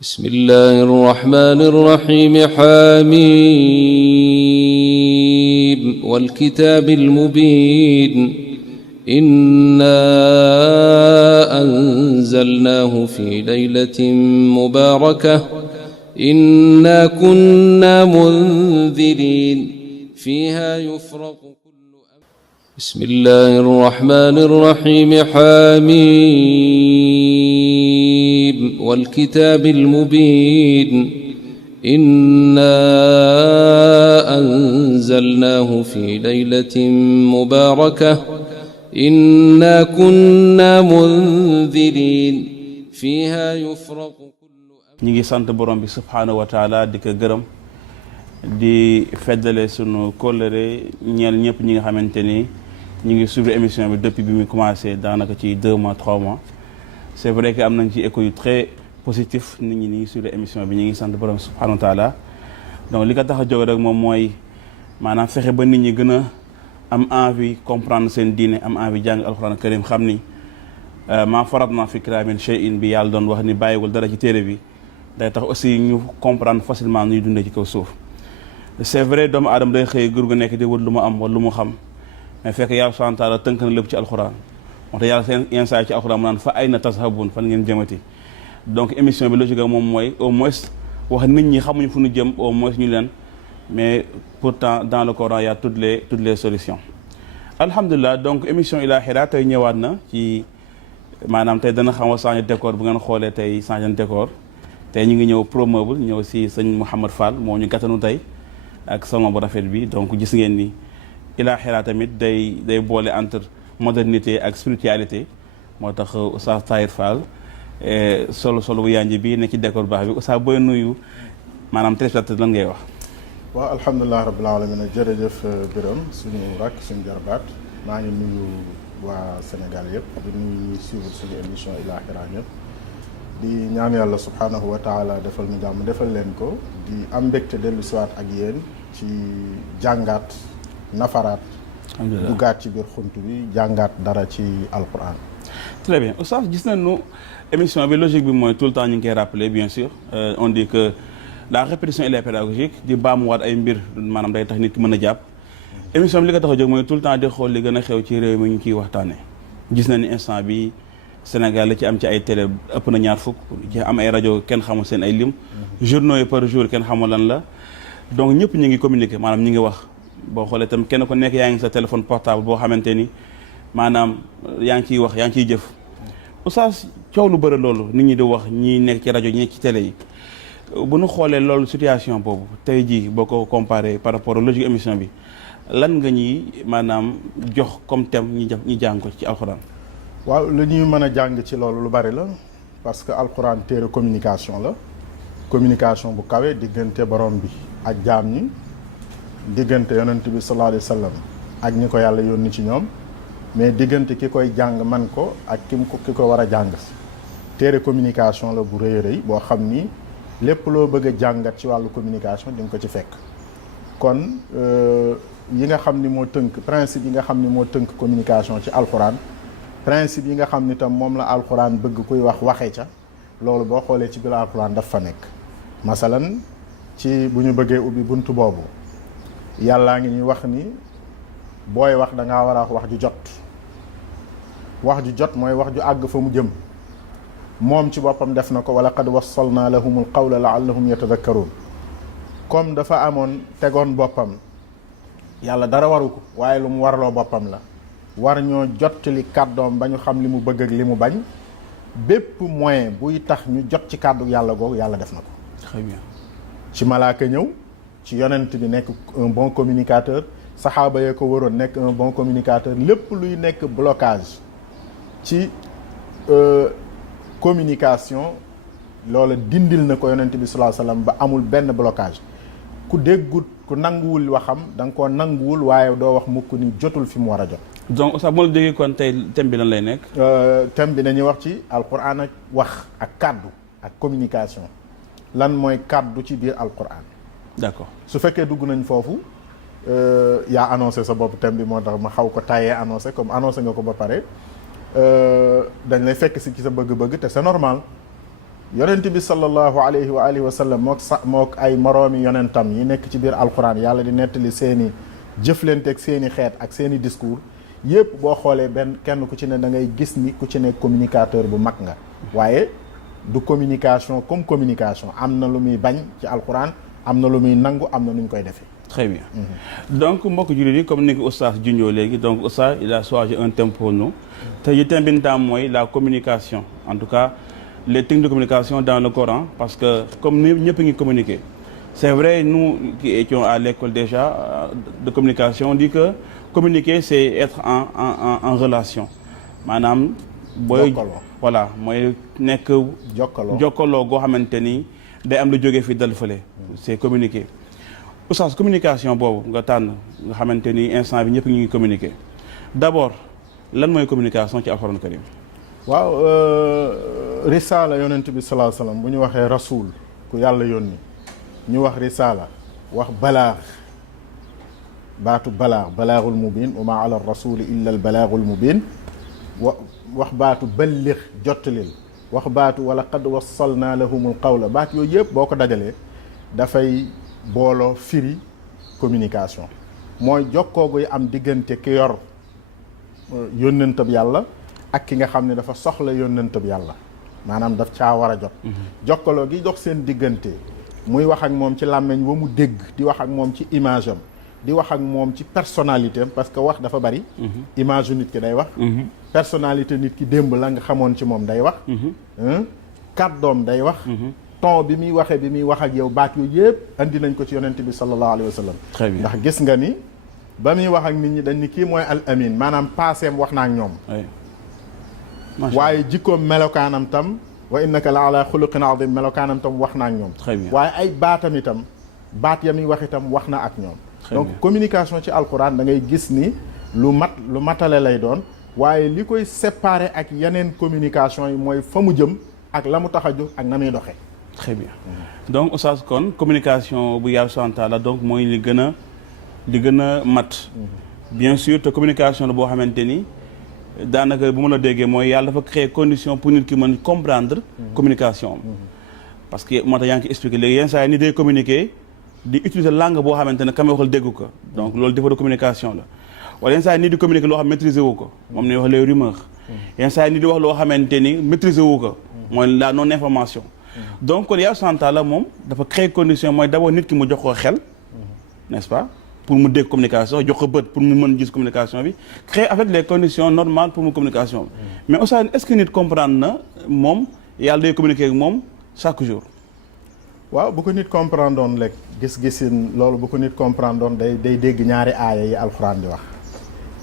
بسم الله الرحمن الرحيم حميم والكتاب المبين إنا أنزلناه في ليلة مباركة إنا كنا منذرين فيها يفرق كل أمر بسم الله الرحمن الرحيم حميم والكتاب المبين إنا أنزلناه في ليلة مباركة إنا كنا منذرين فيها يفرق كل أمر ñi ngi sant borom bi subhaanahu wa taala di ko gërëm di feddale sunu kóllëre ñeel ñëpp ñi nga xamante ni ñu ngi suivre émission bi depuis bi mu commencé daanaka ci 2 mois 3 mois c'est vrai que am nañ ci écho yu très positif nit ñi ni ngi suivre émission bi ñu ngi sant borom subhaanahu wa taala donc li ko tax a jóg rek moom mooy maanaam fexe ba nit ñi gën a am envie comprendre seen diine am envie jàng alxuraan karim xam ni maa faratna fi kitaab min shay'in bi yàlla doon wax ni bàyyiwul dara ci téere bi day tax aussi ñu comprendre facilement ñuy dundee ci kaw suuf c'est vrai doomu aadama day xëy gur gu nekk di wut lu mu am wala lu mu xam mais fekk yàlla subhaanahu wa taala tënk na lépp ci alxuraan moo tax yàlla seen yenn saa ci alxuraan mu naan fa ayna tazhabuun fan ngeen jëmati donc émission bi logique moom mooy au moins wax nit ñi xamuñu fu ñu jëm au moins ñu leen mais pourtant dans le Coran il y a toutes les solutions alhamdulilah donc émission Ila Hira tey ñëwaat na ci maanaam tey dana xam a changer décor bu ngeen xoolee tey changer décor tey ñu ngi ñëw Promeuble ñëw si sëñ Mouhamed Fall moo ñu gàttanu tey ak salon bu rafet bi donc gis ngeen ni Ila Hira tamit day boole entre modernité ak spiritualité moo tax Oustaz Tahir Fall solo bu yanji bi ne ci décor baax bi Oustaz booy nuyu maanaam téléspectateur lan ngay wax. waaw alhamdulilah rabbil alamin jërëjëf Birame suñu rakk suñu jarbaat maa ngi nuyu waa Sénégal yëpp di nuyu ñuy suivre suñu émission Ila Hira ñëpp di ñaan yàlla subhanahu wa taala defal ñu jàmm defal leen ko di am mbégte dellu siwaat ak yéen ci jàngaat nafaraat duggaat ci biir xunt bi jàngaat dara ci alquran. très bien Oustaz gis nañu émission bi logique bi mooy tout le temps ñu ngi koy rappeler bien sûr on dit que la répétition elle est pédagogique di baamuwaat ay mbir maanaam day tax nit ki mën a jàpp émission bi li ko tax a jóg mooy tout le temps di xool li gën a xew ci réew mi ñu ciy waxtaanee gis nañ ni instant bi Sénégal la ci am ci ay télé ëpp na 20 ci am ay rajo kenn xamul seen ay lim journaux yi par jour kenn xamul lan la donc ñëpp ñu ngi communiquer maanaam ñu ngi wax boo xoolee itam kenn ku nekk yaa ngi sa téléphone portable boo xamante ni maanaam yaa ngi ciy wax yaa ngi ciy jëf Oustaz coow lu bëri loolu nit ñi di wax ñi nekk ci rajo ñi nekk ci télé yi bu ñu xoolee loolu situation boobu tey jii boo ko comparé par rapport ak logique émission bi lan nga ñuy maanaam jox comme thème ñi jàng ko ci alxuraan. waaw lu ñuy mën a jàng ci loolu lu bari la parce que alxuraan téere communication la communication bu kawe diggante borom bi ak jaam ñi diggante yonent bi sallallahu alayhi wa sallam ak ñi ko yàlla yónni ci ñoom mais diggante ki koy jàng man ko ak ki ko war a jàng téere communication la bu rëy a rëy boo xam ni lépp loo bëgg a jàngat ci wàllu communication di nga ko ci fekk kon yi nga xam ni moo tënk principe yi nga xam ni moo tënk communication ci alxuraan principe yi nga xam ni tam moom la alxuraan bëgg kuy waxee ca loolu boo xoolee ci biir alxuraan daf fa nekk masalan ci bu ñu bëggee ubbi bunt boobu yàllaa ngi ñuy wax ni booy wax da ngaa war a wax ju jot mooy wax ju àgg fa mu jëm moom ci boppam def na ko wala qad wassalna lahumul qawla laallahum yatadakkaruun comme dafa amoon tegoon boppam yàlla dara waru ko waaye lu mu warloo boppam la war ñoo jottali kàddoom ba ñu xam li mu bëgg ak li mu bañ bépp moyen buy tax ñu jot ci kàddu yàlla googu yàlla def na ko. très bien ci malaaka ñëw ci yonent bi nekk un bon communicateur saxaaba yee ko waroon nekk un bon communicateur lépp luy nekk blocage ci communication loola dindil na ko yonent bi sallallahu alayhi wasallam ba amul benn blocage ku déggut ku nanguwul waxam da nga koo nanguwul waaye doo wax mukk ni jotul fi mu war a jot. donc Oustaz moo la déggee kon tey thème bi lan lay nekk. thème bi dañuy wax ci alquran ak wax ak kàddu ak communication lan mooy kàddu ci biir alquran. d'accord su fekkee dugg nañ foofu yaa annoncé sa bopp thème bi moo tax ma xaw ko tayee annoncé comme annoncé nga ko ba pare dañ lay fekk si ci sa bëgg-bëgg te c'est normal yonent bi sallallahu alayhi wa alihi wa sallam mook ay moroomi yonentam yi nekk ci biir alquran yàlla di nettali seeni jëflante ak seeni xeet ak seeni discours yëpp boo xoolee kenn ku ci ne da ngay gis ni ku ci ne communicateur bu mag nga waaye du communication comme communication am na lu muy bañ ci alquran am na lu muy nangu am na nu ñu koy defee. Très bien. Donc mbokk jullit yi comme ni ko oustaz junjoo léegi donc oustaz il a choisi un thème pour nous te yi thème bi ñu tàmm mooy la communication en tout cas les techniques de communication dans le Coran parce que comme ni ñëpp ngi communiquer c'est vrai nous qui étions à l'école déjà de communication on dit que communiquer c'est être en relation maanaam booy voilà mooy nekk jokkaloo goo xamante ni day am lu jógee fii dal fële c'est communiquer oustaz communication boobu nga tànn nga xamante ni instant bi ñëpp ñu ngi communiquer d'abord lan mooy communication ci alxuraan karim waaw risaala yonent bi sallallahu alayhi wasallam bu ñu waxee rasul ku yàlla yónni ñu wax risaala wax balaax baatu balaaxul mubin wa ma ala rasuli illa al balaaxul mubin wax baatu ballix jottalil wax baatu wala qad wassalna lahumul qawla baat yooyu yëpp boo ko dajalee dafay booloo firi communication mooy jokkoo guy am diggante ki yor yónnentab yàlla ak ki nga xam ne dafa soxla yónnentab yàlla maanaam daf caa war a jot jokkaloo gi dox seen diggante muy wax ak moom ci làmmiñ wa mu dégg di wax ak moom ci image am di wax ak moom ci personnalité am parce que wax dafa bari image nit ki day wax personnalité nit ki démb la nga xamoon ci moom day wax kàddoom day wax ton bi muy waxee bi muy wax ak yow baat yooyu yëpp andi nañ ko ci yonent bi sallallahu alayhi wa sallam très bien ndax gis nga ni ba muy wax ak nit ñi dañ ni kii mooy al amin maanaam paaseem wax na ak ñoom waaye jikkoom melokaanam tam wa innaka la ala xuluqin azim melokaanam tam wax na ak ñoom waaye ay baatam itam baat ya muy wax itam wax na ak ñoom donc communication ci alquran da ngay gis ni lu matale lay doon waaye li koy séparer ak yeneen communication yi mooy fa mu jëm ak la mu tax a jóg ak na muy doxee très bien donc oustaz kon communication bu yàlla subhanahu wa ta'ala donc mooy li gën a mat bien sûr te communication la boo xamante ni daanaka bu ma la déggee mooy yàlla dafa créer condition pour nit ki mën comprendre communication am parce que moo tax yaa ngi ko expliqué léegi yenn saa yi ni day communiquer di utiliser langue boo xamante ne kame waxal dégg ko donc loolu défaut de communication la wala yenn saa yi ni di communiquer loo xam maîtriser wu ko moom ne wax les rumeurs yenn saa yi ni di wax loo xamante ni maîtriser wu ko mooy la non information donc kon yàlla subhanahu wa ta'ala moom dafa créer condition mooy d'abord nit ki mu jox ko xel n'est-ce pas pour mu dégg communication jox ko bët pour mu mën gis communication bi créer avec les conditions normales pour mu communication bi mais aussi est-ce que nit comprendre na moom yàlla day communiquer ak moom chaque jour waaw bu ko nit comprendre doon lekk gis-gisin loolu bu ko nit comprendre doon day dégg ñaari aaya yi alxuraan di wax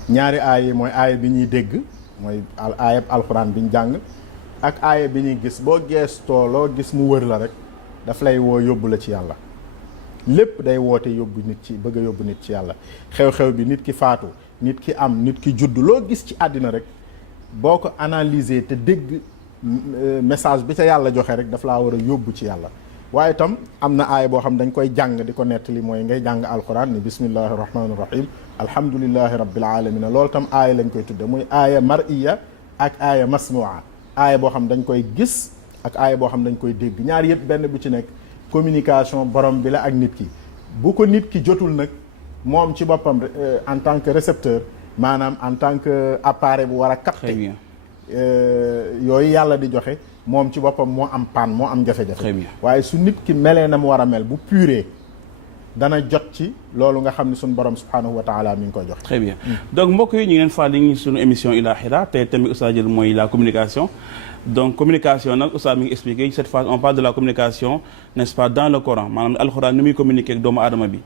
ñaari aaya yi mooy aaya bi ñuy dégg mooy aayab alxuraan bi ñu jàng ak aaya bi ñuy gis boo geestoo loo gis mu wër la rek daf lay woo yóbbu la ci yàlla lépp day woote yóbbu nit ci bëgg a yóbbu nit ci yàlla xew-xew bi nit ki faatu nit ki am nit ki judd loo gis ci àddina rek boo ko analyser te dégg message bi ca yàlla joxe rek daf laa war a yóbbu ci yàlla waaye itam am na aaya boo xam dañ koy jàng di ko nettali mooy ngay jàng alquran ni bismillahi rahmani rahim alhamdulillahi rabbil alamin loolu tam aaya lañ koy tudde muy aaya mar'iya ak aaya masnua aaya boo xam dañ koy gis ak aaya boo xam dañ koy dégg ñaar yëpp benn bu ci nekk communication borom bi la ak nit ki bu ko nit ki jotul nag moom ci boppam en tant que récepteur maanaam en tant que appareil bu war a capter yooyu yàlla di joxe moom ci boppam moo am panne moo am jafe-jafe waaye su nit ki melee na mu war a mel bu puree dana jot ci loolu nga xam ne suñu borom subhanahu wa taala mi ngi koy joxe très bien donc mbokk yi ñu ngi leen fàttali ñu suñu émission Ilahira tey tamit oustaz jël mooy la communication donc communication nag oustaz mi ngi expliqué cette fois on parle de la communication n'est-ce pas dans le Coran maanaam alxuraan ni muy communiquer ak doomu aadama bi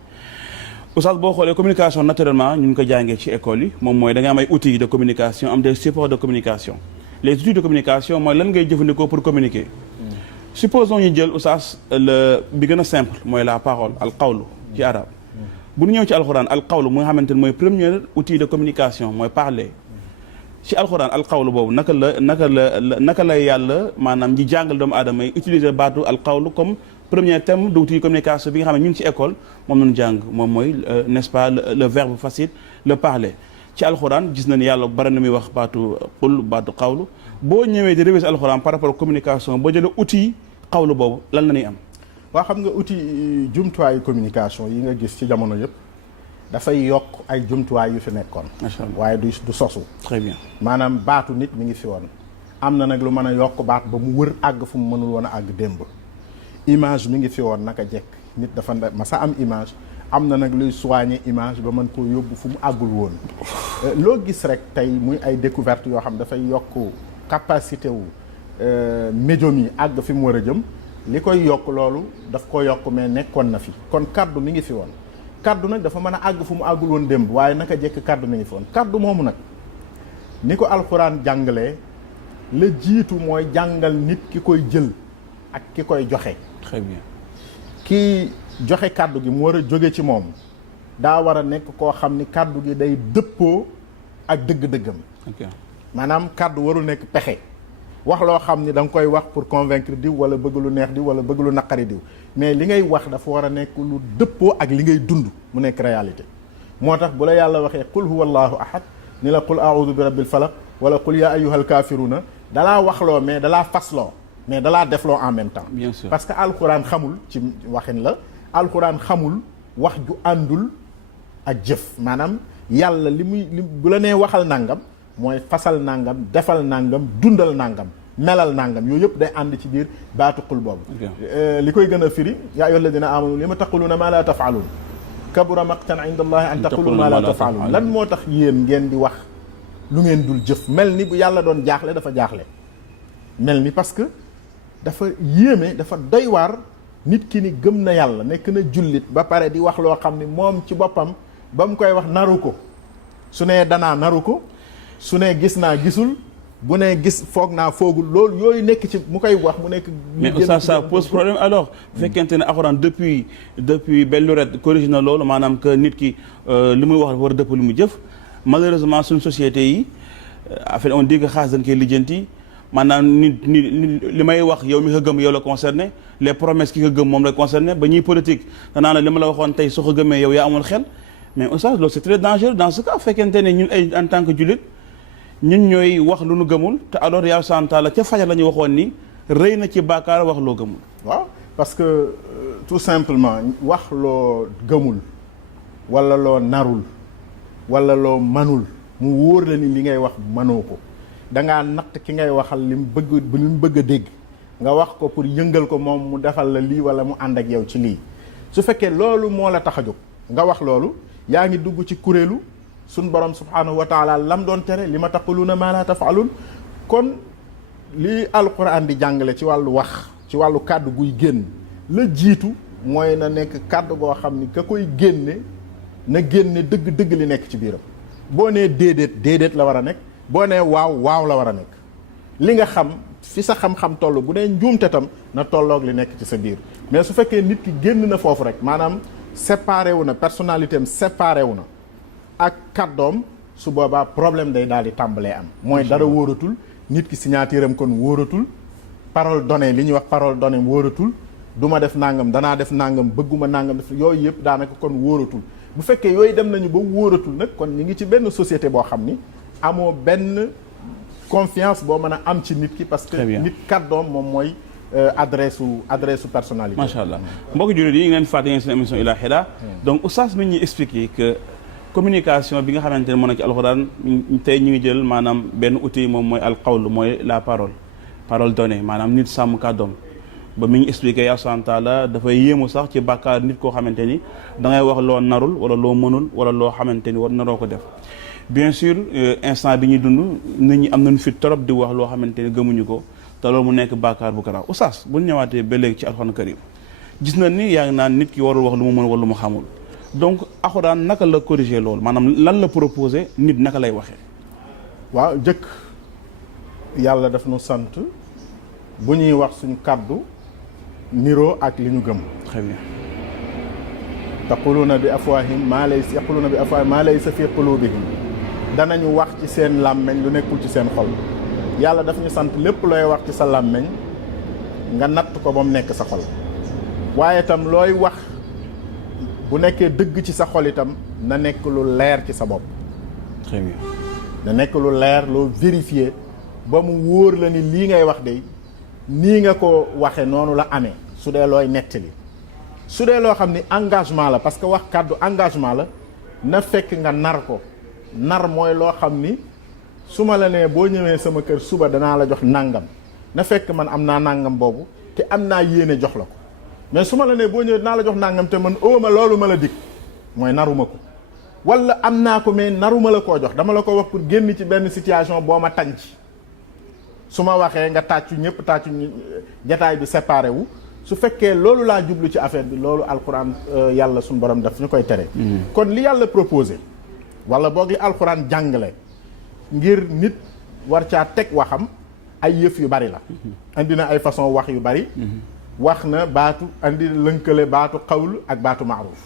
oustaz boo xoolee communication naturellement ñu ngi ko jàngee ci école yi moom mooy da nga am ay outils de communication am des supports de communication les outils de communication mooy lan ngay jëfandikoo pour communiquer supposons ñu jël oustaz le bi gën a simple mooy la parole al qawlu ci arabe bu ñu ñëw ci alxuraan al qawlu mooy xamante ne mooy premier outil de communication mooy parler ci alxuraan al qawlu boobu naka la yàlla maanaam ñi jàngal doomu aadama yi utiliser baatu al qawlu comme premier thème d'outil de communication bi nga xam ne ñun ci école moom nañu jàng moom mooy n'est-ce pas le verbe facile le parler ci alxuraan gis nañu yàlla bari na muy wax baatu qul baatu qawlu boo ñëwee di réviser alxuraan par rapport communication boo jëlee outil xawlu boobu lan la ñuy am. waa xam nga outil jumtuwaayu communication yi nga gis ci jamono yëpp dafay yokk ay jumtuwaay yu fi nekkoon. macha allah waaye du sosu. très bien maanaam baatu nit mi ngi fi woon. am na nag lu mën a yokk baat ba mu wër àgg fu mu mënul woon a àgg démb. image mi ngi fi woon naka jekk nit dafa ma sa am image am na nag luy soigner image ba mën koo yóbbu fu mu àggul woon. loo gis rek tey muy ay découverte yoo xam dafay yokk capacité wu médium yi àgg fi mu war a jëm li koy yokk loolu daf ko yokk mais nekkoon na fi kon kaddu mi ngi fi woon. kaddu nag dafa mën a àgg fu mu àggul woon démb waaye naka jekk kaddu mi ngi fi woon kaddu moomu nag ni ko alxuraan jàngalee la jiitu mooy jàngal nit ki koy jël ak ki koy joxe. très bien kii joxe kaddu gi mu war a jóge ci moom daa war a nekk koo xam ni kaddu gi day dëppoo ak dëgg-dëggam. ok maanaam kaddu warul nekk pexe wax loo xam ni da nga koy wax pour convaincre diw wala bëgg lu neex diw wala bëgg lu naqari diw mais li ngay wax dafa war a nekk lu dëppoo ak li ngay dund mu nekk réalité. moo tax bu la yàlla waxee qul huwa allahu ahad ni la qul a'udhu bi rabbil falaq wala qul ya ayyuhal kafiruna dalaa waxloo mais dalaa fasloo mais dalaa defloo en même temps. bien sûr parce que alxuraan xamul ci waxin la alxuraan xamul wax ju àndul ak jëf maanaam yàlla li bu la nee waxal nangam mooy fasal nangam defal nangam dundal nangam melal nangam yooyu yëpp day ànd ci biir baatu qul boobu. li koy gën a firi yaa ayyuhal ladina amanu lima taquluna ma la taf'alun kabura maqtan inda allahi an taqulu ma la taf'alun lan moo tax yéen ngeen di wax lu ngeen dul jëf mel ni bu yàlla doon jaaxle dafa jaaxle mel ni parce que dafa yéeme dafa doy waar nit ki ni gëm na yàlla nekk na jullit ba pare di wax loo xam ni moom ci boppam ba mu koy wax naru ko su nee danaa naru ko su nee gis naa gisul bu nee gis foog naa foogul loolu yooyu nekk ci mu koy wax mu nekk. mais ça pose problème alors. bu fekkente ne alxuraan depuis belle lurette corrige na loolu maanaam que nit ki li muy wax war a dëpp lu mu jëf malheureusement suñu société yi en fait on dit que xaalis dañ koy lijjanti maanaam nit li may wax yow mi ko gëm yow la concerné les promesses ki ko gëm moom la concerné ba ñuy politique danaa la li ma la waxoon tey soo ko gëmee yow yaa amul xel mais oustaz loolu c'est très dangereux dans ce cas fekkente ne ñun ay en tant que jullit ñun ñooy wax lu nu gëmul te alors yàlla subhanahu wa ta'ala ca fajar la ñu waxoon ni rëy na ci bàkkaar wax loo gëmul. waaw parce que tout simplement wax loo gëmul wala loo narul wala loo manul mu wóor la ni li ngay wax manoo ko da ngaa natt ki ngay waxal li mu bëgg a dégg nga wax ko pour yëngal ko moom mu defal la lii wala mu ànd ak yow ci lii su fekkee loolu moo la tax a jóg nga wax loolu yaa ngi dugg ci kuréelu. suñ borom subhanahu wa taala lam doon tere li ma taquluna ma la tafalun kon li alquran di jàngale ci wàllu wax ci wàllu kàddu guy génn la jiitu mooy na nekk kàddu goo xam ni ka koy génne na génne dëgg-dëgg li nekk ci biiram boo nee déedéet la war a nekk boo nee waaw la war a nekk li nga xam fi sa xam-xam toll bu nee njuumte tam na tolloog li nekk ci sa biir mais su fekkee nit ki génn na foofu rek maanaam séparé wu na personnalité am séparé wu na ak kàddoom su boobaa problème day daal di tàmbalee am mooy dara wóoratul nit ki signature am kon wóoratul parole donnée li ñuy wax parole donnée wóoratul du ma def nangam danaa def nangam bëgguma nangam def yooyu yëpp daanaka kon wóoratul bu fekkee yooyu dem nañu ba wóoratul nag kon ñu ngi ci benn société boo xam ni amoo benn confiance boo mën a am ci nit ki parce que nit kàddoom moom mooy adresse su personnalité. macha allah mbokk jullit yi ngeen fàttali seen émission Ila Hida donc oustaz mi ñuy expliquer que communication bi nga xamante ne moo nekk ci alxuraan tey ñu ngi jël maanaam benn outil moom mooy alqawl mooy la parole donnée maanaam nit sàmm kàddoom ba mi ngi expliqué yàlla subhanahu wa taala dafay yéemu sax ci bàkkaar nit koo xamante ni da ngay wax loo narul wala loo mënul wala loo xamante ni war naroo ko def bien sûr instant bi ñuy dund nit ñi am nañu fi trop di wax loo xamante ni gëmuñu ko te loolu mu nekk bàkkaar bu garaaw oustaz bu ñu ñëwaatee ba léegi ci alxuraan karim gis na ni yaa ngi naan nit ki warul wax lu mu mën wala lu mu xamul donc alxuraan naka la corriger loolu maanaam lan la proposé nit naka lay waxee. waaw jëkk yàlla daf nu sant bu ñuy wax suñu kàddu niroo ak li ñu gëm. très bien. yaquluuna bi afwaahihim maa laysa fi quluubihim danañu wax ci seen làmmeñ lu nekkul ci seen xol yàlla daf ñu sant lépp looy wax ci sa làmmeñ nga natt ko ba mu nekk sa xol waaye itam looy wax. bu nekkee dëgg ci sa xol itam na nekk lu leer ci sa bopp. très bien. na nekk lu leer loo vérifier ba mu wóor la ni lii ngay wax de nii nga ko waxe noonu la amee su dee looy nettali su dee loo xam ni engagement la parce que wax kàddu engagement la na fekk nga nar ko nar mooy loo xam ni su ma la nee boo ñëwee sama kër suba danaa la jox nàngam na fekk man am naa nàngam boobu te am naa yéene jox la ko mais su ma la nee boo ñëwee danaa la jox nàngam te man óoma loolu ma la dig mooy naruma ko wala am naa ko mais naruma la koo jox dama la ko wax pour génn ci benn situation boo ma tànc su ma waxee nga tàccu ñëpp tàccu jataay bi séparé wu su fekkee loolu laa jublu ci affaire bi loolu alxuraan yàlla suñu borom daf ñu koy tere kon li yàlla proposé wala boog li alxuraan jàngale ngir nit war caa teg waxam ay yëf yu bari la andi na ay façon wax yu bari wax na baatu andi lënkale baatu xawlu ak baatu maaruuf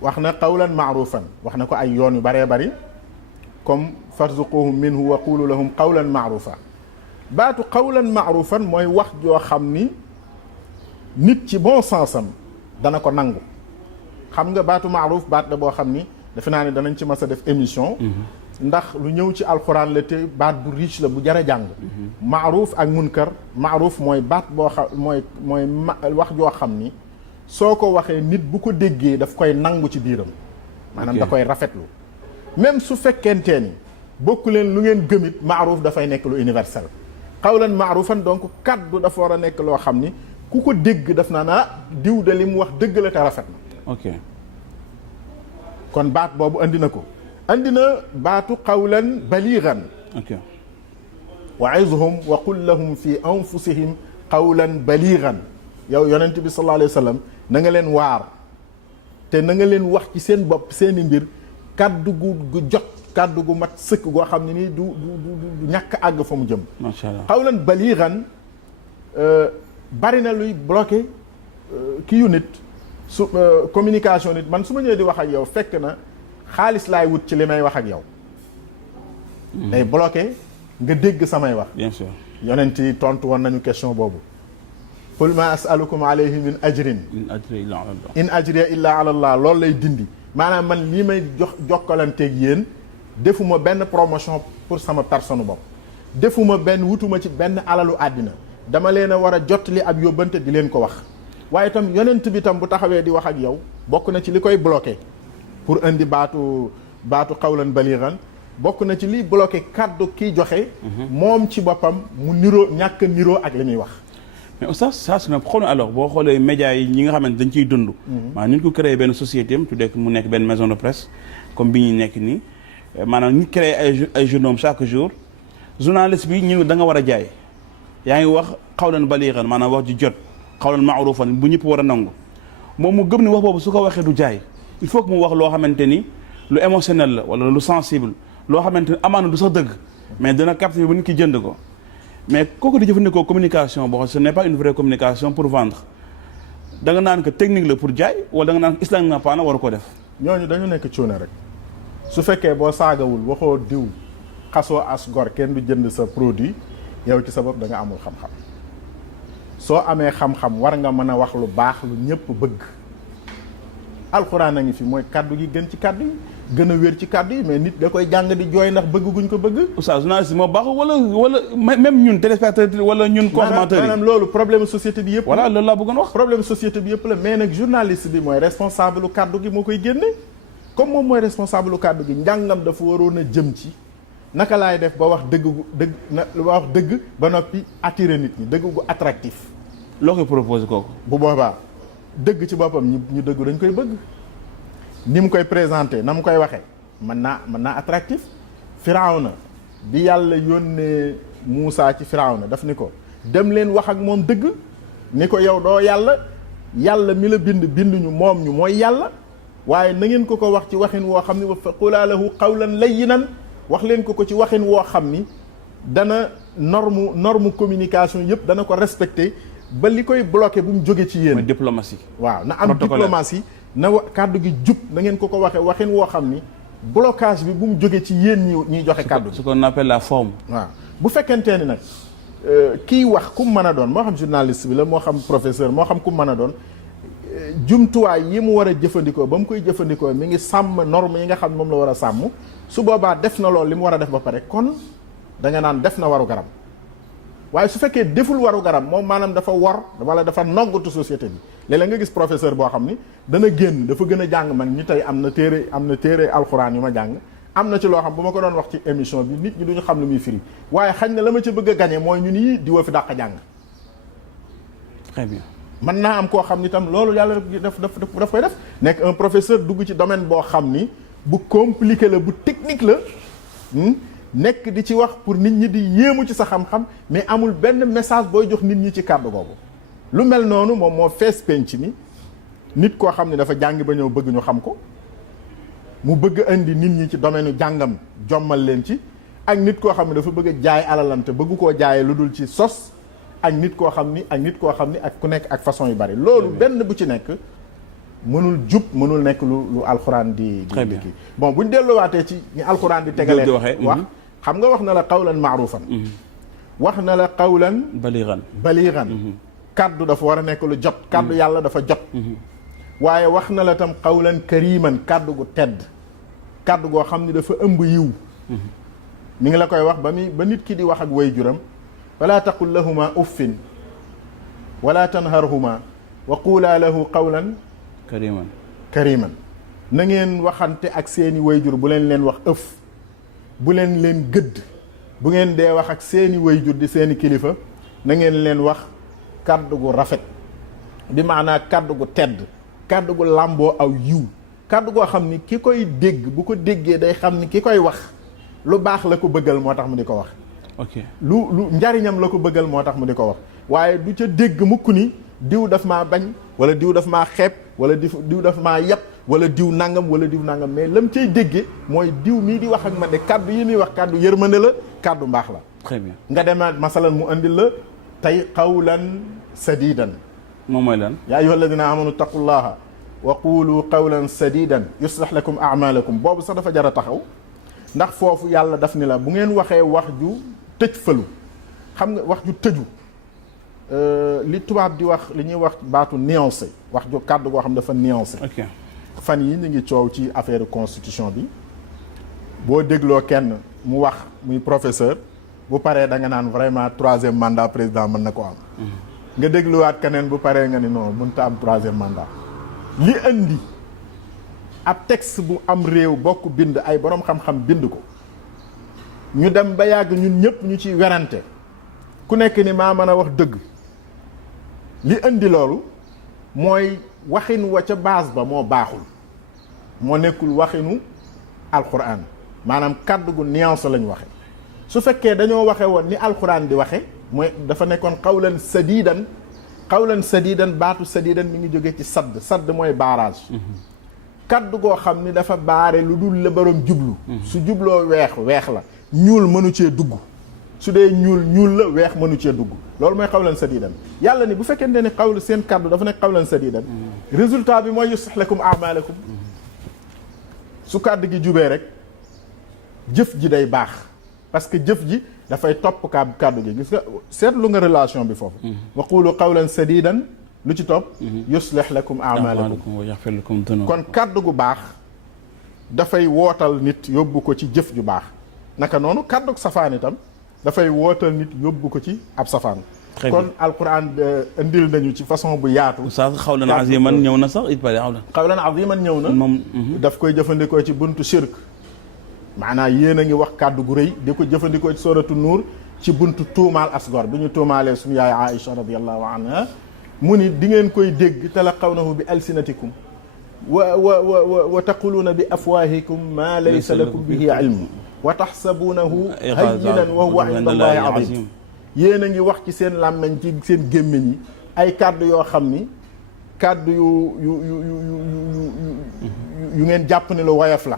wax na qawlan maarufan wax na ko ay yoon yu baree bari comme farzuquhum minhu wa qulu lahum qawlan maarufa baatu qawlan maarufan mooy wax joo xam ni nit ci bon sensam dana ko nangu xam nga baatu maaruuf baat la boo xam ni defe naa ne danañ ci mas a def émission ndax lu ñëw ci alxuraan la te baat bu riche la bu jar a jàng maaruuf ak munkar maaruuf mooy baat boo xam mooy wax joo xam ni soo ko waxee nit bu ko déggee daf koy nangu ci biiram maanaam da koy rafetlu même su fekkentee ni bokku leen lu ngeen gëmit maaruuf dafay nekk lu universel qawlan maarufan donc kaddu dafa war a nekk loo xam ni ku ko dégg daf naa naa diw de li mu wax dëgg la te rafet na ok kon baat boobu andi na ko andi na baatu qawlan baliigan ok wa'izhum wa qul lahum fi anfusihim qawlan baliigan yow yonent bi sallallahu alayhi wa sallam na nga leen waar te na nga leen wax ci seen bopp seeni mbir kaddu gu jot kaddu gu mat sëkk goo xam ne nii du ñàkk àgg fa mu jëm macha allah qawlan baliigan bari na luy bloqué kii yu nit su communication nit man su ma ñëwee di wax ak yow fekk na xaalis laay wut ci li may wax ak yow day bloqué nga dégg samay wax bien sûr yonent yi tontu woon nañu question boobu qul ma asalukum alayhi min ajrin in ajriya illa ala allah loolu lay dindi maanaam man lii may jokkalanteeg yéen defuma benn promotion pour sama personne bopp defuma benn wutuma ci benn alalu àddina dama leen a war a jottali ab yóbbante di leen ko wax waaye itam yonent bi tam bu taxawee di wax ak yow bokk na ci li koy bloqué pour indi baatu qawlan baliigan bokk na ci liy bloqué kaddu kiy joxe moom ci boppam mu niroo ñàkk niroo ak li muy wax mais oustaz ça c'est un problème alors boo xoolee médias yi ñi nga xamante dañ ciy dund maanaam ñu ko créé benn société am tuddee mu nekk benn maison de presse comme bi ñuy nekk nii maanaam ñu créé ay journaux chaque jour journaliste bi ñu da nga war a jaay yaa ngi wax qawlan baliigan maanaam wax ji jot qawlan ma'rufan bu ñëpp war a nangu moom mu gëm ni wax boobu su ko waxee du jaay il faut que mu wax loo xamante ni lu émotionnel la wala lu sensible loo xamante ni amaana du sax dëgg mais dina capter ba nit ki jënd ko mais kooku di jëfandikoo communication boo xam ce n'est pas une vraie communication pour vendre da nga naan que technique la pour jaay wala da nga naan islamiquement parlant war ko def ñooñu dañu nekk cuune rek su fekkee boo saagawul waxoo diw xasoo as gor kenn du jënd sa produit yow ci sa bopp da nga amul xam-xam soo amee xam-xam war nga mën a wax lu baax lu ñëpp bëgg alxuraan a ngi fi mooy kaddu gi gën ci kaddu yi gën a wér ci kaddu yi mais nit da koy jàng di jooy ndax bëgg guñ ko bëgg. oustaz journaliste moo baax wala même ñun téléspectateur wala ñun consommateurs yi maanaam loolu problème société bi yëpp voilà loolu laa bëggoon wax problème société bi yëpp la mais nag journaliste bi mooy responsable lu kaddu gi moo koy génne comme moom mooy responsable lu kaddu gi njàngam dafa waroon a jëm ci naka laay def ba wax dëgg ba noppi attirer nit ñi dëgg gu attractif. loo koy proposé kooku bu boobaa dëgg ci boppam ñu dëgg dañ koy bëgg ni mu koy présenté na mu koy waxee mën naa attractif. Firawna bi yàlla yónnee Muusaa ci Firawna daf ni ko dem leen wax ak moom dëgg ni ko yow doo yàlla mi la binduñu moom ñu mooy yàlla waaye na ngeen ko wax ci waxin woo xam ni wa qulaa lahu qawlan layyinan wax leen ko ci waxin woo xam ni dana norme communication yëpp dana ko respecté ba li koy bloqué bu mu jóge ci yéen. mooy diplomatie. waaw na am diplomatie na kàddu gi jub na ngeen ko waxee waxin woo xam ni blocage bi bu mu jóge ci yéen ñiy joxe kàddu gi. ce qu'on appelle la forme. waaw bu fekkentee ni nag kiy wax ku mu mën a doon moo xam journaliste bi la moo xam professeur moo xam ku mu mën a doon jumtuwaay yi mu war a jëfandikoo ba mu koy jëfandikoo mi ngi sàmm norme yi nga xam moom la war a sàmm su boobaa def na loolu li mu war a def ba pare kon da nga naan def na waru garam waaye su fekkee deful waru garam moom maanaam dafa wor wala dafa noggatu société bi léeg-léeg nga gis professeur boo xam ni dana génn dafa gën a jàng man ñi tey am na téere alxuraan yu ma jàng am na ci loo xam bu ma ko doon wax ci émission bi nit ñi duñu xam lu muy firi waaye xañ na la ma ci bëgg a gañe mooy ñu nii di wa fi dàq jàng. très bien. mën naa am koo xam ni tam loolu yàlla daf koy def nekk un professeur dugg ci domaine boo xam ni bu compliqué la bu technique la nekk di ci wax pour nit ñi di yéemu ci sa xam-xam mais amul benn message booy jox nit ñi ci kàddu googu lu mel noonu moom moo fees penc mi nit koo xam ne dafa jàng ba ñëw bëgg ñu xam ko mu bëgg indi nit ñi ci domaine jàngam jommal leen ci ak nit koo xam ne dafa bëgg a jaay alalante bëgg koo jaayee lu dul ci sos ak nit koo xam ni ak ku nekk ak façon yu bari loolu benn bu ci nekk mënul jub mënul nekk lu alxuraan di kii bon buñ delluwaatee ci ni alxuraan di tegalee wax xam nga wax na la qawlan ma'rufan wax na la qawlan baligan kaddu dafa war a nekk lu jot kaddu yàlla dafa jot waaye wax na la tam qawlan kariman kaddu gu tedd kaddu goo xam ni dafa ëmb yiw mi ngi la koy wax ba nit ki di wax ak waajuram wala taqul lahuma uffin wala tanharhuma wa qula lahu qawlan kariman na ngeen waxante ak seeni wayjur bu leen wax ëf bu leen gëdd bu ngeen dee wax ak seeni wayjur di seeni kilifa na ngeen leen wax kàddu gu rafet bi maanaa kàddu gu tedd kàddu gu làmboo aw yiw kàddu goo xam ni ki koy dégg bu ko déggee day xam ni ki koy wax lu baax la ko bëggal moo tax mu di ko wax lu njariñam la ko bëggal moo tax mu di ko wax waaye du ca dégg mukk ni diw daf maa bañ wala diw daf maa xeeb wala diw daf maa yab wala diw nangam mais lam cay dégge mooy diw mii di wax ak man de kàddu yi muy wax kàddu yërmande la kàddu mbaax la très bien nga demaat masalan mu andil la tey qawlan sadidan moom mooy lan yaa ayyuha alladina amanu taqullaha wa qulu qawlan sadidan yuslih lakum a'malakum boobu sax dafa jar a taxaw ndax foofu yàlla daf ni la bu ngeen waxee wax ju tëj fëlu xam nga wax ju tëju li tubaab di wax li ñuy wax baatu nuancé wax ju kàddu goo xam dafa nuancé fan yi ñu ngi coow ci affaire constitution bi boo dégloo kenn mu wax muy professeur bu paree da nga naan vraiment 3e mandat président mën na ko am nga dégluwaat keneen bu paree nga ni non mënta am 3e mandat li indi ab texte bu am réew bokk bind ay borom xam-xam bind ko ñu dem ba yàgg ñun ñëpp ñu ci werante ku nekk ni maa mën a wax dëgg li indi loolu mooy waxin wa ca base ba moo baaxul moo nekkul waxinu alxuraan maanaam kàddu gu nuance lañ waxe su fekkee dañoo waxe woon ni alxuraan di waxe mooy dafa nekkoon qawlan sadidan baatu sadidan mi ngi jóge ci sadd mooy barrage kàddu goo xam ni dafa baare lu dul la borom jublu su jubloo weex la ñuul mënu cee dugg su dee ñuul la weex mënu cee dugg loolu mooy qawlan sadidan yàlla ni bu fekkente ni xawlu seen kàddu dafa nekk qawlan sadidan résultat bi mooy yuslih lakum a'malakum su kàddu gi jubee rek jëf ji day baax parce que jëf ji dafay topp kàddu gi gis nga seetlu nga relation bi foofu wa qulu qawlan sadidan lu ci topp yuslih lakum a'malakum wa yaghfir lakum dhunubakum kon kàddu gu baax dafay wootal nit yóbbu ko ci jëf ju baax naka noonu kàddu safaan itam dafay wootal nit yóbbu ko ci ab safaan kon alquran indil nañu ci façon bu yaatu sax xawlan aziman ñëw na sax it pare xawlan aziman ñëw na moom daf koy jëfandikoo ci buntu shirk maanaam yéen a ngi wax kàddu gu rëy di ko jëfandikoo ci suratu nuur ci buntu tuumaal asgor bi ñu tuumaalee suñu yaay Aïcha radiyallahu anha mu ni di ngeen koy dégg talaqawnahu bi alsinatikum wa taquluuna bi afwahikum ma laysa lakum bihi ilm wa taxsabuunahu hayyinan wa huwa inda allahi azim yéen a ngi wax ci seen làmmeñ ci seen gémmiñ yi ay kàddu yoo xam ni kàddu yu ngeen jàpp ne lu woyof la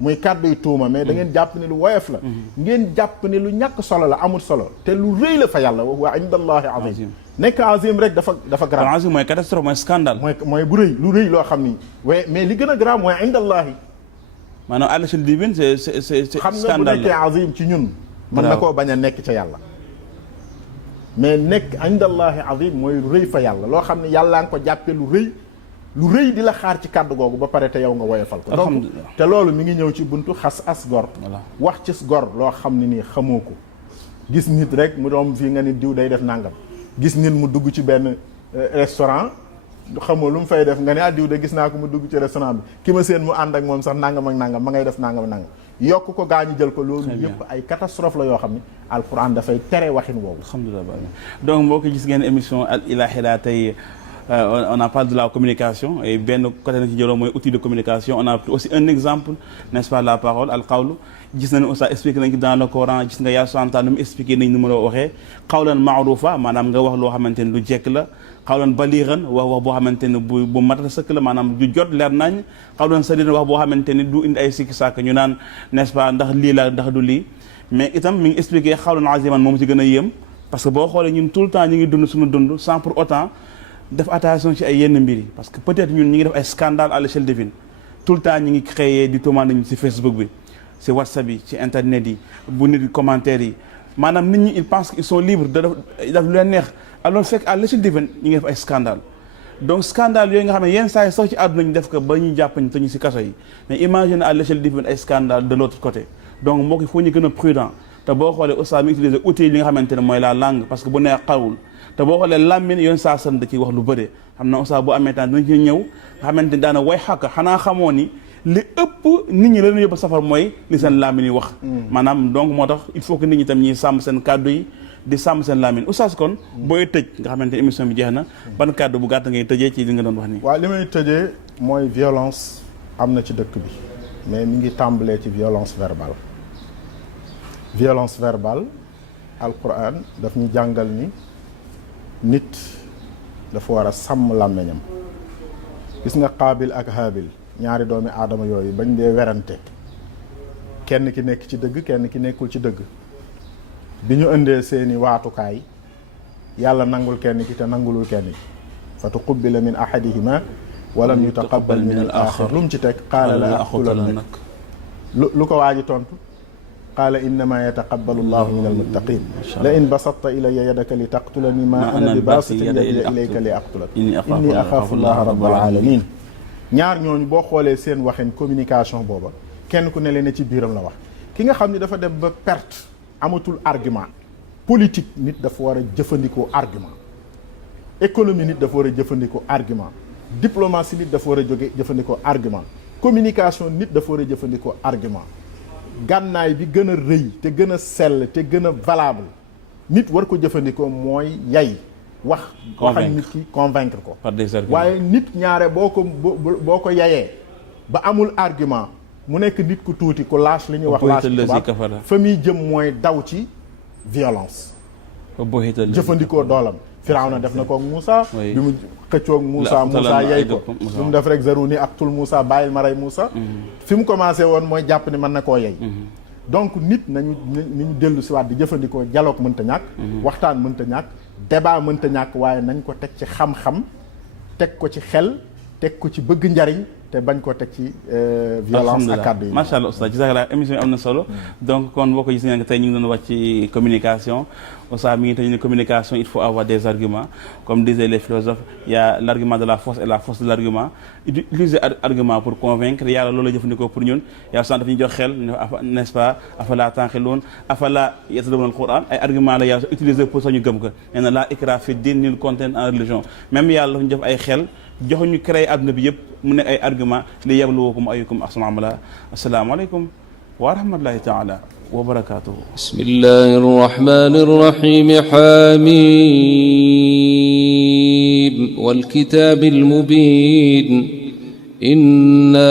muy kàddu yu tuuma mais da ngeen jàpp ne lu woyof la ngeen jàpp ne lu ñàkk solo la amul solo te lu rëy la fa yàlla wa huwa inda allahi azim nekk azim rek dafa grave azim mooy catastrophe mooy scandale mooy bu rëy lu rëy loo xam ni mais li gën a grave mooy inda allahi maanaam à l'échelle divine c'est xam nga bu nekkee azim ci ñun mën na koo bañ a nekk ca yàlla mais nekk indallahi azim mooy lu rëy fa yàlla loo xam ne yàllaa nga ko jàppe lu rëy di la xaar ci kàddu googu ba pare te yow nga woyofal ko donc te loolu mi ngi ñëw ci buntu xas as gor wax ci gor loo xam ne nii xamoo ko gis nit rek mu doom fii nga nit diw day def nangam gis nit mu dugg ci benn restaurant xamoo lu mu fay def nga ne diw de gis naa ko mu dugg ci restaurant bi ki ma seen mu ànd ak moom sax nangam ak nangam ma ngay def nangam ak nangam yokk ko gaa ñu jël ko loolu yëpp ay catastrophe la yoo xam ne alquran dafay tere waxin woowu. alhamdulilah. donc mboo ko gis ngeen émission Al Ilahila tey on a parlé de la communication et benn côté na ci jëloo mooy outil de communication on a aussi un exemple n'est-ce pas la parole al qawlu gis nañu aussi expliqué nañ ko dans le Coran gis nga yàlla subhanahu wa ta'ala nu mu expliqué nañ nu mu la waxee qawlan ma'rufa maanaam nga wax loo xamante ne lu jekk la qawlan balighan wax boo xamante ne bu matal sëkk la maanaam du jot leer nañ qawlan sadidan wax boo xamante ne du indi ay sikki sàkk ñu naan n'est-ce pas ndax lii la ndax du lii mais itam mi ngi expliqué qawlan aziman moom ci gën a yéem parce que boo xoolee ñun tout le temps ñu ngi dund suñu dund sans pour autant def attention ci ay yenn mbir yi parce que peut-être ñun ñi ngi def ay scandale à l'échelle divine tout le temps ñi ngi créé di tomande ñu ci Facebook bi ci WhatsApp yi ci internet yi bu nit commentaires yi maanaam nit ñi ils pensent qu'ils sont libres de def lu leen neex alors fekk à l'échelle divine ñi ngi def ay scandale donc scandale yooyu nga xam ne yenn saa yi sax ci àdduna ñu def ko ba ñuy jàpp ñu te ñu ci kaso yi mais imagine à l'échelle divine ay scandale de l'autre côté donc moo ko foo ñu gën a prudent te boo xoolee aussi mi utiliser outils li nga xamante ne mooy la langue parce que bu nee xawul te boo xoolee làmmiñ yoon saa san da ciy wax lu bëre xam na aussi bu amee temps dinañ ci ñëw nga xamante ni daana way xàkk xanaa xamoo ni li ëpp nit ñi leen yóbbu safar mooy li seen làmmiñ yi wax maanaam donc moo tax il faut que nit ñi tam ñuy sàmm seen kàddu yi di sàmm seen làmmiñ oustaz kon booy tëj nga xamante ne émission bi jeex na ban kàddu bu gàtt ngay tëjee ci li nga doon wax nii waaw li may tëjee mooy violence am na ci dëkk bi mais mi ngi tàmbalee ci violence verbale alquran daf ñu jàngal ni nit dafa war a sàmm làmmiñam gis nga Qaabil ak Haabil ñaari doomi aadama yooyu bañ dee werante kenn ki nekk ci dëgg kenn ki nekkul ci dëgg bi ñu indee seeni waatukaay yàlla nangul kenn ki te nangulul kenn ki fa tuqubbila min ahadihima walam yutaqabbal min al axar lu mu ci teg qaala la aqtulannak lu ko waaji tontu qaala innama yataqabbalu llahu min almuttaqin la in basatta ilayya yadaka li taqtulani ma ana bi basitin yadi ilayka li aqtulak inni axaafu llaha rabbal alamin ñaar ñooñu boo xoolee seen waxin communication booba kenn ku ne leen ci biiram la wax ki nga xam ni dafa dem ba perte amatul argument politique nit dafa war a jëfandikoo argument économie nit dafa war a jëfandikoo argument diplomatie nit dafa war a jëfandikoo argument communication nit dafa war a jëfandikoo argument gànnaay bi gën a rëy te gën a sell te gën a valable nit war ko jëfandikoo mooy yay waxal nit ki convaincre ko waaye nit ñaare boo ko yayee ba amul argument mu nekk nit ku tuuti ku lâche li ñuy wax lâche tubaab fa muy jëm mooy daw ci violence jëfandikoo doolam Firawna def na ko ak Moussa bi mu xëccoog Moussa yey ko bi mu def rek zaruni aqtul Moussa bàyyil ma rey Moussa fi mu commencé woon mooy jàpp ni mën na koo yey donc nit nañu dellu si waat di jëfandikoo dialogue mënta ñàkk waxtaan mënta ñàkk débat mënta ñàkk waaye nañ ko teg ci xam-xam teg ko ci xel teg ko ci bëgg njariñ te bañ ko teg ci violence ak kàddu yi macha allah oustaz jazakallah émission bi am na solo donc kon boo ko gis nga tey ñu ngi doon wax ci communication oustaz mi ngi tey ne communication il faut avoir des arguments comme disaient les philosophes il y a l'argument de la force et la force de l'argument utiliser argument pour convaincre yàlla loolu la jëfandikoo pour ñun yàlla sant dafa ñu jox xel n'est-ce pas afala tanqiloon afala yatadabbaruna al-Qur'an ay argument la yàlla utiliser pour sax ñu gëm ko nee na la ikra fi din nul contrainte en religion même yàlla dafa ñu jox ay xel joxuñu créé adduna bi yëpp mu nekk ay argument li yabluwakum ayyukum ahsanu amala asalaamaaleykum wa rahmatullahi taala wa barakatuhu bismillahi arrahmani arrahim hamim wal kitabil mubin inna